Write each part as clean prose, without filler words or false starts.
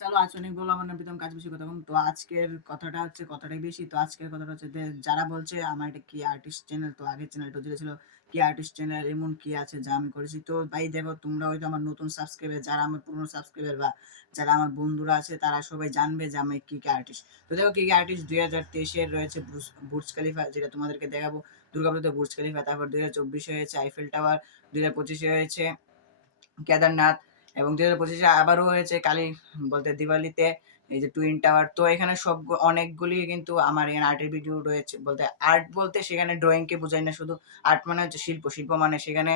চলো আজ অনেক বললাম আমার প্রীতম কাজ বেশি কথা কম। তো আজকের কথাটা হচ্ছে কথাটাই বেশি। তো আজকের কথাটা হচ্ছে যে যারা বলছে আমার এটা কি আর্টিস্ট চ্যানেল, তো আগের চ্যানেলটা যেটা ছিল কি আর্টিস্ট চ্যানেল, এমন কি আছে যা আমি করেছি। তো ভাই দেখো, তোমরা হয়তো আমার নতুন সাবস্ক্রাইবার, যারা আমার পুরনো সাবস্ক্রাইবার বা যারা আমার বন্ধুরা আছে তারা সবাই জানবে যে আমি কি আর্টিস্ট। তো দেখো কি আর্টিস্ট 2023-এর রয়েছে বুর্জ খলিফা, যেটা তোমাদেরকে দেখাবো। দুর্গাপুরতে বুর্জ খলিফা, তারপর 2024-এ হয়েছে আইফেল টাওয়ার, 2025-এ হয়েছে কেদারনাথ, এবং 2025-এ আবারও হয়েছে কালী বলতে দিওয়ালিতে এই যে টুইন টাওয়ার। তো এখানে সব অনেকগুলি কিন্তু আমার এখানে আর্টের ভিডিও রয়েছে। বলতে আর্ট বলতে সেখানে ড্রয়িংকে বোঝায় না শুধু। আর্ট মানে হচ্ছে শিল্প, শিল্প মানে সেখানে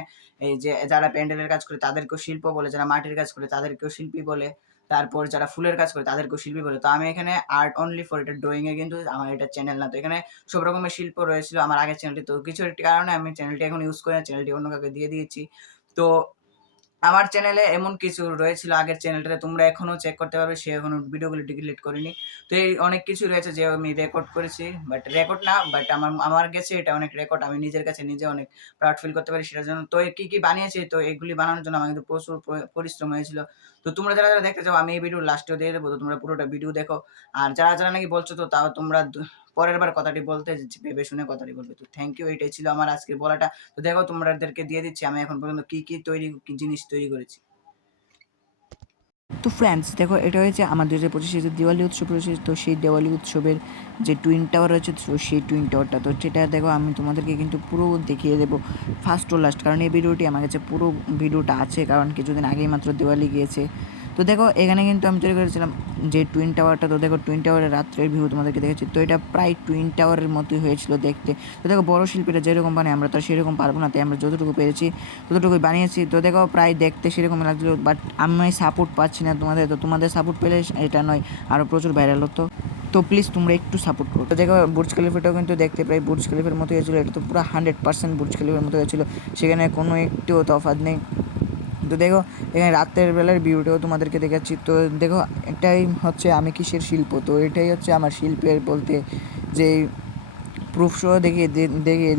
এই যে যারা প্যান্ডেলের কাজ করে তাদেরকেও শিল্প বলে, যারা মাটির কাজ করে তাদেরকেও শিল্পী বলে, তারপর যারা ফুলের কাজ করে তাদেরকেও শিল্পী বলে। তো আমি এখানে আর্ট অনলি ফর এটা ড্রয়িং এ, কিন্তু আমার এটা চ্যানেল না। তো এখানে সব রকমের শিল্প রয়েছিল আমার আগের চ্যানেলটি। তো কিছু একটি কারণে আমি চ্যানেলটি এখন ইউজ করি না, চ্যানেলটি অন্য কাউকে দিয়ে দিয়েছি। তো আমার চ্যানেলে এমন কিছু রয়েছিল আগের চ্যানেলটাতে, তোমরা এখনো চেক করতে পারবে, সে এখনো ভিডিওগুলো ডিলিট করিনি। তো এই অনেক কিছু রয়েছে যে আমি রেকর্ড করেছি, বাট রেকর্ড না, বাট আমার কাছে এটা অনেক রেকর্ড, আমি নিজের কাছে নিজে অনেক প্রাউড ফিল করতে পারি সেটার জন্য। তো কি কি বানিয়েছি, তো এগুলি বানানোর জন্য আমার কিন্তু প্রচুর পরিশ্রম হয়েছিল। তো তোমরা যারা যারা দেখতে চাও, আমি এই ভিডিও লাস্টেও দিয়ে দেবো, তো তোমরা পুরোটা ভিডিও দেখো। আর যারা যারা নাকি বলছো, তো তাও তোমরা পরের বার কথাটি বলতে ভেবে শুনে কথাটি বলবে। তো থ্যাংক ইউ, এটাই ছিল আমার আজকের বলাটা। তো দেখো তোমাদেরকে দিয়ে দিচ্ছি আমি এখন পর্যন্ত কি কি জিনিস তৈরি করেছি। তো ফ্রেন্ডস দেখো, এটা হয়েছে আমার 2025-এ যে দিওয়ালি উৎসব রয়েছে। তো সেই দিওয়ালি উৎসবের যে টুইন টাওয়ার রয়েছে, তো সেই টুইন টাওয়ারটা, তো সেটা দেখো আমি তোমাদেরকে কিন্তু পুরো দেখিয়ে দেবো ফার্স্ট টু লাস্ট, কারণ এই ভিডিওটি আমার কাছে পুরো ভিডিওটা আছে, কারণ কিছুদিন আগেই মাত্র দিওয়ালি গিয়েছে। তো দেখো এখানে কিন্তু আমি তৈরি করেছিলাম যে টুইন টাওয়ারটা। তো দেখো টুইন টাওয়ারের রাত্রের ভিউ তোমাদেরকে দেখেছি। তো এটা প্রায় টুইন টাওয়ারের মতোই হয়েছিল দেখতে। তো দেখো বড় শিল্পীরা যেরকম বানায় আমরা তো সেরকম পারবো না, তাই আমরা যতটুকু পেরেছি ততটুকুই বানিয়েছি। তো দেখো প্রায় দেখতে সেরকম লাগছিলো, বাট আমি সাপোর্ট পাচ্ছি না তোমাদের। তো তোমাদের সাপোর্ট পেলে এটা নয় আরও প্রচুর ভাইরাল হতো। তো প্লিজ তোমরা একটু সাপোর্ট করো। তো দেখো বুর্জ খলিফাটাও কিন্তু দেখতে প্রায় বুর্জ খলিফার মতো হয়েছিল। এটা তো পুরো 100% বুর্জ খলিফার মতো হয়েছিল, সেখানে কোনো একটুও তফাৎ নেই। তো দেখো এখানে রাতের বেলার ভিউটাও তোমাদেরকে দেখাচ্ছি। তো দেখো এটাই হচ্ছে আমি কিসের শিল্প, তো এটাই হচ্ছে আমার শিল্পের বলতে যে প্রুফ সহ দেখিয়ে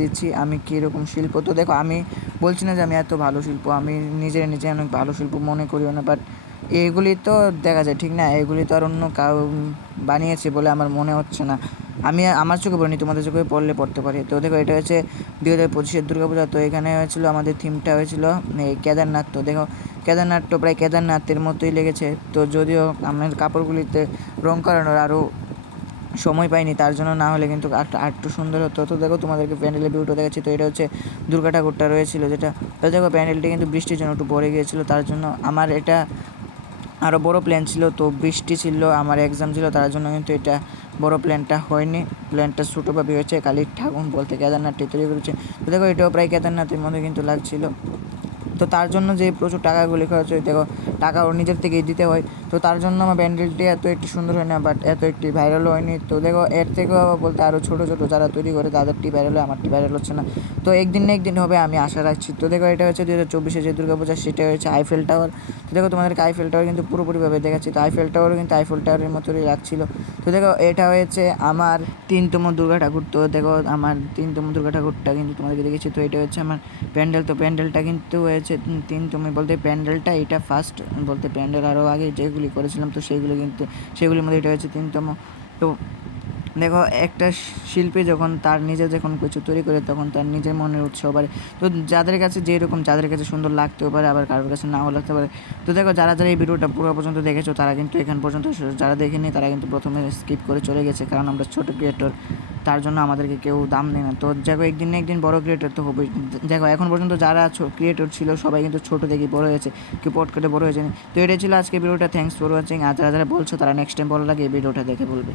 দিচ্ছি আমি কীরকম শিল্প। তো দেখো আমি বলছি না যে আমি এত ভালো শিল্প, আমি নিজে অনেক ভালো শিল্প মনে করিও না, বাট এগুলি তো দেখা যায় ঠিক না, এগুলি তো আর অন্য কাউ বানিয়েছে বলে আমার মনে হচ্ছে না। আমি আমার চোখে পড়িনি, তোমাদের চোখে পড়লে পড়তে পারি। তো দেখো এটা হচ্ছে 2025-এর দুর্গাপূজা। তো এখানে হয়েছিল আমাদের থিমটা হয়েছিল এই কেদারনাথ। তো দেখো কেদারনাথ তো প্রায় কেদারনাথের মতোই লেগেছে। তো যদিও আমার কাপড়গুলিতে রং করানোর আরও সময় পাইনি, তার জন্য না হলে কিন্তু আরেকটু সুন্দর হতো। তো দেখো তোমাদেরকে প্যান্ডেলের ভিউটা দেখাচ্ছি। তো এটা হচ্ছে দুর্গা ঠাকুরটা রয়েছিল যেটা। তো দেখো প্যান্ডেলটা কিন্তু বৃষ্টির জন্য একটু ভরে গিয়েছিলো, তার জন্য আমার এটা আরও বড় প্ল্যান ছিল। তো বৃষ্টি ছিল, আমার এক্সাম ছিল, তার জন্য কিন্তু এটা বড় প্ল্যানটা হয়নি, প্ল্যানটা ছোটোভাবে হয়েছে। কালীর ঠাকুর বলতে কেদারনাথটি তৈরি করেছে। তো দেখো এটাও প্রায় কেদারনাথের মধ্যে কিন্তু লাগছিল। তো তার জন্য যে প্রচুর টাকাগুলি খরচ হয়, দেখো টাকা ওর নিজের থেকেই দিতে হয়। তো তার জন্য আমার প্যান্ডেলটি এত একটি সুন্দর হয় না, বাট এত একটি ভাইরালও হয়নি। তো দেখো এর থেকেও বলতে আরও ছোটো ছোটো যারা তৈরি করে তাদেরটি ভাইরাল হয়, আমারটি ভাইরাল হচ্ছে না। তো একদিন না একদিন হবে, আমি আশা রাখছি। তো দেখো এটা হচ্ছে 2024-এ যে দুর্গাপূজা, সেটা হচ্ছে আইফেল টাওয়ার। তো দেখো তোমাদেরকে আইফেল টাওয়ার কিন্তু পুরোপুরিভাবে দেখাচ্ছি। তো আইফেল টাওয়ারও কিন্তু আইফেল টাওয়ারের মতোই লাগছিল। তো দেখো এটা হয়েছে আমার 3তম দুর্গা ঠাকুর। তো দেখো আমার 3তম দুর্গা ঠাকুরটা কিন্তু তোমাদেরকে দেখেছি। তো এটা হচ্ছে আমার প্যান্ডেল। তো প্যান্ডেলটা কিন্তু হয়েছে 3তম বলতে প্যান্ডেলটা এটা ফার্স্ট বলতে প্যান্ডেল আরও আগে যেগুলি করেছিলাম, তো সেইগুলো কিন্তু সেগুলির মধ্যে এটা হচ্ছে 3তম। তো দেখো একটা শিল্পী যখন তার নিজে যখন কিছু তৈরি করে তখন তার নিজের মনের উৎসাহ বাড়ে। তো যাদের কাছে যেরকম, যাদের কাছে সুন্দর লাগতেও পারে, আবার কারোর কাছে নাও লাগতে পারে। তো দেখো যারা যারা এই ভিডিওটা পুরো পর্যন্ত দেখেছো তারা কিন্তু এখান পর্যন্ত, যারা দেখেনি তারা কিন্তু প্রথমে স্কিপ করে চলে গেছে, কারণ আমরা ছোটো ক্রিয়েটর, তার জন্য আমাদেরকে কেউ দাম দেয় না। তো দেখো একদিন না একদিন বড় ক্রিয়েটর তো হবেই। দেখো এখন পর্যন্ত যারা ক্রিয়েটর ছিল সবাই কিন্তু ছোটো থেকে বড় হয়েছে, কেউ পট করে বড় হয়েছে। তো এটাই ছিল আজকে ভিডিওটা। Thanks for watching. আর যারা যারা বলছো তারা নেক্সট টাইম বলার আগে এই ভিডিওটা দেখে বলবে।